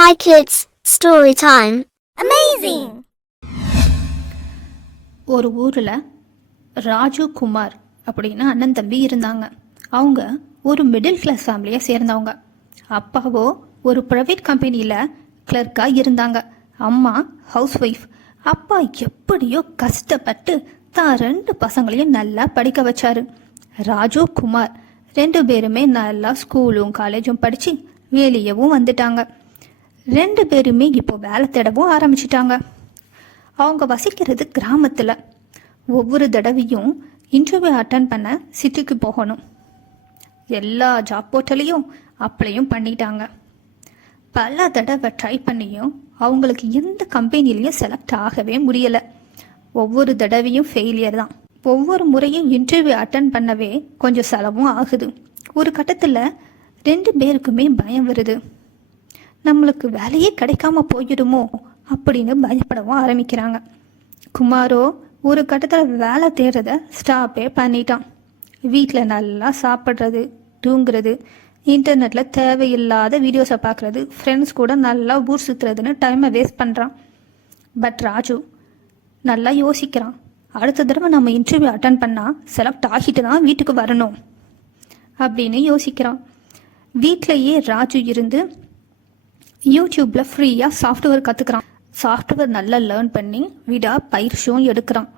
Hi kids, story time. Amazing! ஒரு ஊரில் ராஜு குமார் அப்படின்னு அண்ணன் தம்பி இருந்தாங்க. அவங்க ஒரு மிடில் கிளாஸ் ஃபேமிலியை சேர்ந்தவங்க. அப்பாவோ ஒரு ப்ரைவேட் கம்பெனியில் கிளர்க்காக இருந்தாங்க. அம்மா ஹவுஸ் ஒய்ஃப் அப்பா எப்படியோ கஷ்டப்பட்டு தான் ரெண்டு பசங்களையும் நல்லா படிக்க வச்சாரு. ராஜு குமார் ரெண்டு பேருமே நல்லா ஸ்கூலும் காலேஜும் படித்து வெளியவும் வந்துட்டாங்க. ரெண்டு பேருமே இப்போ வேலை தேடவும் ஆரம்பிச்சிட்டாங்க. அவங்க வசிக்கிறது கிராமத்தில். ஒவ்வொரு தடவையும் இன்டர்வியூ அட்டன் பண்ண சிட்டிக்கு போகணும். எல்லா ஜாப் போர்ட்டலையும் அப்ளையும் பண்ணிட்டாங்க. பல தடவை ட்ரை பண்ணியும் அவங்களுக்கு எந்த கம்பெனிலையும் செலக்ட் ஆகவே முடியலை. ஒவ்வொரு தடவையும் ஃபெயிலியர் தான். ஒவ்வொரு முறையும் இன்டர்வியூ அட்டன் பண்ணவே கொஞ்சம் செலவும் ஆகுது. ஒரு கட்டத்தில் ரெண்டு பேருக்குமே பயம் வருது. நம்மளுக்கு வேலையே கிடைக்காம போயிடுமோ அப்படின்னு பயப்படவும் ஆரம்பிக்கிறாங்க. குமாரோ ஒரு கட்டத்தில் வேலை தேடுறத ஸ்டாப்பே பண்ணிட்டான். வீட்டில் நல்லா சாப்பிட்றது தூங்குறது இன்டர்நெட்டில் தேவையில்லாத வீடியோஸை பார்க்குறது ஃப்ரெண்ட்ஸ் கூட நல்லா ஊர் சுற்றுறதுன்னு டைமை வேஸ்ட் பண்ணுறான் பட் ராஜு நல்லா யோசிக்கிறான். அடுத்த தடவை நம்ம இன்டர்வியூ அட்டன் பண்ணால் செலக்ட் ஆகிட்டு தான் வீட்டுக்கு வரணும் அப்படின்னு யோசிக்கிறான். வீட்டிலையே ராஜு இருந்து யூடியூப்பில் ஃப்ரீயாக சாஃப்ட்வேர் கற்றுக்குறான் சாஃப்ட்வேர் நல்லா லேர்ன் பண்ணி விடா பயிற்சியும் எடுக்கிறான்.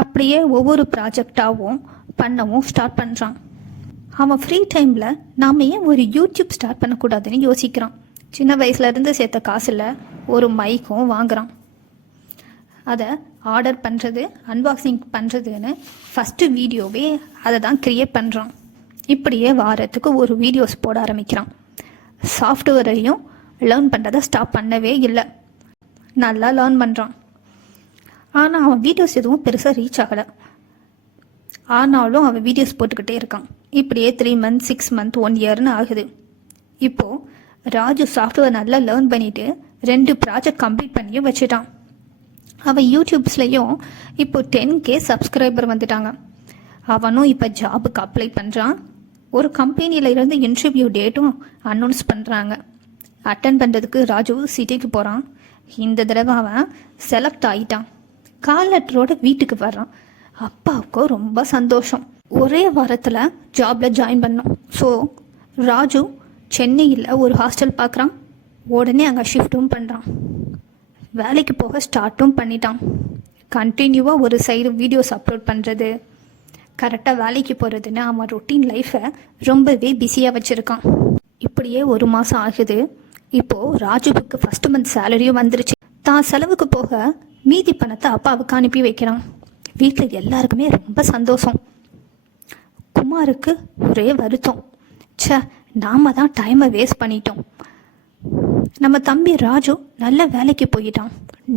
அப்படியே ஒவ்வொரு ப்ராஜெக்டாகவும் பண்ணவும் ஸ்டார்ட் பண்ணுறான் அவன் ஃப்ரீ டைமில் நாம் ஏன் ஒரு யூடியூப் ஸ்டார்ட் பண்ணக்கூடாதுன்னு யோசிக்கிறான். சின்ன வயசுலேருந்து சேர்த்த காசில் ஒரு மைக்கும் வாங்குறான். அதை ஆர்டர் பண்ணுறது அன்பாக்சிங் பண்ணுறதுன்னு ஃபஸ்ட்டு வீடியோவே அதை தான் க்ரியேட் பண்ணுறான் இப்படியே வாரத்துக்கு ஒரு வீடியோஸ் போட ஆரம்பிக்கிறான். சாஃப்ட்வேரையும் லேர்ன் பண்ணுறதை ஸ்டாப் பண்ணவே இல்லை. நல்லா லேர்ன் பண்ணுறான் ஆனால் அவன் வீடியோஸ் எதுவும் பெருசாக ரீச் ஆகலை. ஆனாலும் அவன் வீடியோஸ் போட்டுக்கிட்டே இருக்கான். இப்படியே three month six month one இயர்னு ஆகுது. இப்போது ராஜு சாஃப்ட்வேர் நல்லா லேர்ன் பண்ணிவிட்டு ரெண்டு ப்ராஜெக்ட் கம்ப்ளீட் பண்ணியும் வச்சுட்டான். அவன் யூடியூப்ஸ்லேயும் இப்போ டென் கே சப்ஸ்கிரைபர் வந்துட்டாங்க. அவனும் இப்போ ஜாபுக்கு அப்ளை பண்ணுறான் ஒரு கம்பெனியில் இருந்து இன்டர்வியூ டேட்டும் அனௌன்ஸ் பண்ணுறாங்க அட்டன் பண்ணுறதுக்கு ராஜு சிட்டிக்கு போகிறான் இந்த தடவை அவன் செலக்ட் ஆகிட்டான் கால் லெட்டரோட வீட்டுக்கு வர்றான். அப்பாவுக்கு ரொம்ப சந்தோஷம். ஒரே வாரத்தில் ஜாபில் ஜாயின் பண்ணோம். ஸோ ராஜு சென்னையில் ஒரு ஹாஸ்டல் பார்க்குறான் உடனே அங்கே ஷிஃப்ட்டும் பண்ணுறான் வேலைக்கு போக ஸ்டார்ட்டும் பண்ணிட்டான். கண்டினியூவாக ஒரு சைடு வீடியோஸ் அப்லோட் பண்ணுறது கரெக்டாக வேலைக்கு போகிறதுன்னு அவன் ரொட்டீன் லைஃப்பை ரொம்பவே பிஸியாக வச்சுருக்கான். இப்படியே ஒரு மாதம் ஆகுது. இப்போது ராஜுவுக்கு ஃபஸ்ட்டு மந்த் சேலரியும் வந்துருச்சு. தான் செலவுக்கு போக மீதி பணத்தை அப்பாவுக்கு அனுப்பி வைக்கிறான். வீட்டில் எல்லாருக்குமே ரொம்ப சந்தோஷம். குமாருக்கு ஒரே வருத்தம். ச்சே நாம தான் டைமை வேஸ்ட் பண்ணிட்டோம். நம்ம தம்பி ராஜு நல்ல வேலைக்கு போயிட்டான்.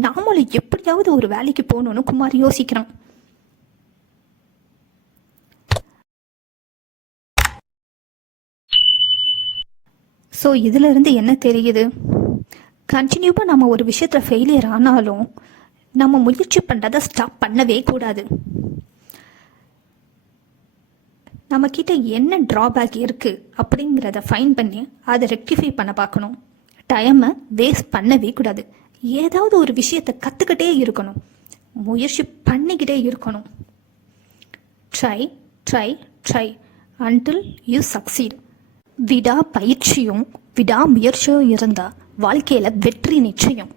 நாமளும் எப்படியாவது ஒரு வேலைக்கு போகணும்னு குமார் யோசிக்கிறான். ஸோ இதிலிருந்து என்ன தெரியுது? கண்டினியூவாக நம்ம ஒரு விஷயத்தில் ஃபெயிலியர் ஆனாலும் நம்ம முயற்சி பண்ணுறதை ஸ்டாப் பண்ணவே கூடாது. நம்மக்கிட்ட என்ன ட்ராபேக் இருக்குது அப்படிங்கிறத ஃபைன் பண்ணி அதை ரெக்டிஃபை பண்ண பார்க்கணும். டைமை வேஸ்ட் பண்ணவே கூடாது. ஏதாவது ஒரு விஷயத்தை கற்றுக்கிட்டே இருக்கணும். முயற்சி பண்ணிக்கிட்டே இருக்கணும். Try try try until you succeed விடா பயிற்சியும் விடா முயற்சியும் இருந்தால் வாழ்க்கையில் வெற்றி நிச்சயம்.